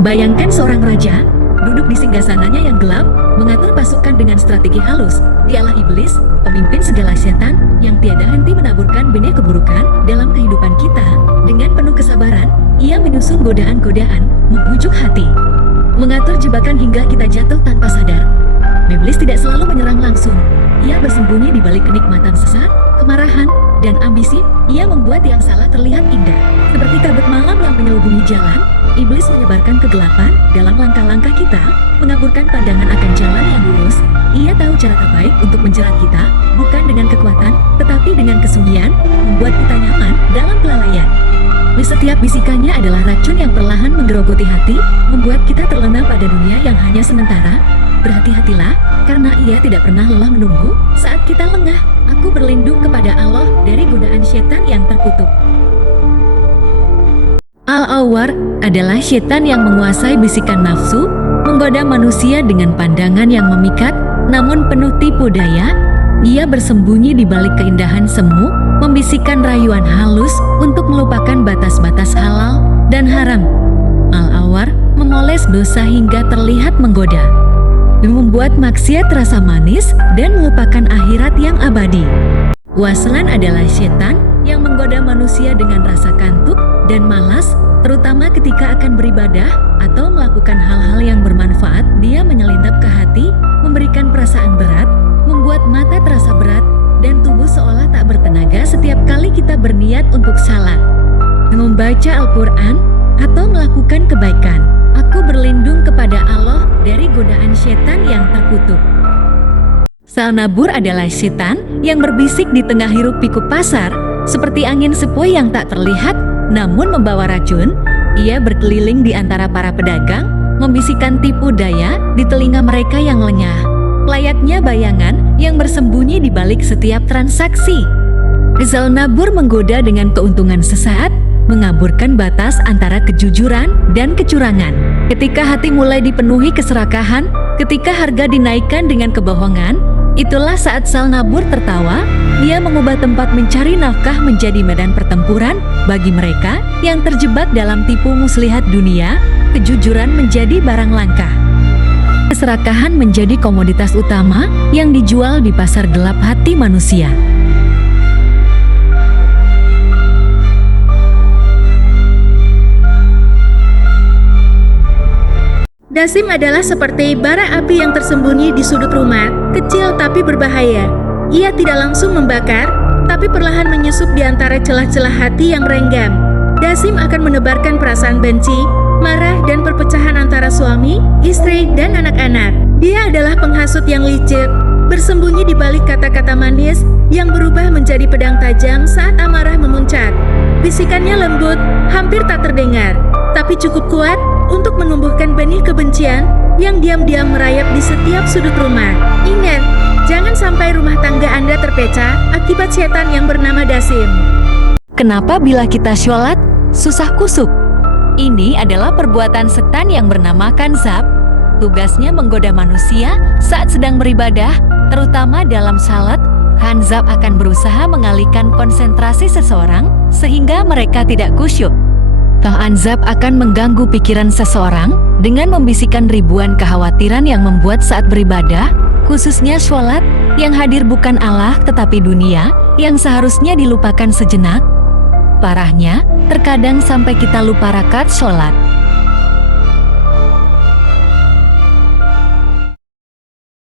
Bayangkan seorang raja duduk di singgasananya yang gelap, mengatur pasukan dengan strategi halus. Dialah iblis, pemimpin segala setan yang tiada henti menaburkan benih keburukan dalam kehidupan kita. Dengan penuh kesabaran, ia menyusun godaan-godaan, membujuk hati, mengatur jebakan hingga kita jatuh tanpa sadar. Iblis tidak selalu menyerang langsung. Ia bersembunyi di balik kenikmatan sesaat, kemarahan, dan ambisi. Ia membuat yang salah terlihat indah. Seperti kabut malam yang menyelubungi jalan, iblis menyebarkan kegelapan dalam langkah-langkah kita, mengaburkan pandangan akan jalan yang lurus. Ia tahu cara terbaik untuk menjerat kita, bukan dengan kekuatan, tetapi dengan kesunyian, membuat kita nyaman dalam kelalaian. Di setiap bisikannya adalah racun yang perlahan menggerogoti hati, membuat kita terlena pada dunia yang hanya sementara. Berhati-hatilah, karena ia tidak pernah lelah menunggu saat kita lengah. Aku berlindung kepada Allah dari godaan setan yang terkutuk. Al-Awwar adalah setan yang menguasai bisikan nafsu, menggoda manusia dengan pandangan yang memikat, namun penuh tipu daya. Ia bersembunyi di balik keindahan semu, membisikkan rayuan halus untuk melupakan batas-batas halal dan haram. Al-Awwar memoles dosa hingga terlihat menggoda, membuat maksiat terasa manis dan melupakan akhirat yang abadi. Waslan adalah setan yang menggoda manusia dengan rasa kantuk dan malas, terutama ketika akan beribadah atau melakukan hal-hal yang bermanfaat. Dia menyelinap ke hati, memberikan perasaan berat, membuat mata terasa berat, dan tubuh seolah tak bertenaga setiap kali kita berniat untuk salat, membaca Al-Quran, atau melakukan kebaikan. Aku berlindung kepada Allah dari godaan setan yang terkutuk. Salnabur adalah setan yang berbisik di tengah hiruk pikuk pasar, seperti angin sepoi yang tak terlihat namun membawa racun. Ia berkeliling di antara para pedagang, membisikkan tipu daya di telinga mereka yang lengah, layaknya bayangan yang bersembunyi di balik setiap transaksi. Salnabur menggoda dengan keuntungan sesaat, mengaburkan batas antara kejujuran dan kecurangan. Ketika hati mulai dipenuhi keserakahan, ketika harga dinaikkan dengan kebohongan, itulah saat Salnabur tertawa. Dia mengubah tempat mencari nafkah menjadi medan pertempuran. Bagi mereka yang terjebak dalam tipu muslihat dunia, kejujuran menjadi barang langka. Keserakahan menjadi komoditas utama yang dijual di pasar gelap hati manusia. Dasim adalah seperti bara api yang tersembunyi di sudut rumah, kecil tapi berbahaya. Ia tidak langsung membakar, tapi perlahan menyusup di antara celah-celah hati yang renggam. Dasim akan menebarkan perasaan benci, marah, dan perpecahan antara suami, istri, dan anak-anak. Dia adalah penghasut yang licik, bersembunyi di balik kata-kata manis yang berubah menjadi pedang tajam saat amarah memuncak. Bisikannya lembut, hampir tak terdengar, tapi cukup kuat untuk menumbuhkan benih kebencian yang diam-diam merayap di setiap sudut rumah. Ingat, jangan sampai rumah tangga Anda terpecah akibat setan yang bernama Dasim. Kenapa bila kita sholat, susah kusuk? Ini adalah perbuatan setan yang bernamakan Zab. Tugasnya menggoda manusia saat sedang beribadah, terutama dalam salat. Hanzab akan berusaha mengalihkan konsentrasi seseorang sehingga mereka tidak khusyuk. Hanzab akan mengganggu pikiran seseorang dengan membisikkan ribuan kekhawatiran yang membuat saat beribadah, khususnya sholat, yang hadir bukan Allah tetapi dunia, yang seharusnya dilupakan sejenak. Parahnya, terkadang sampai kita lupa rakaat sholat.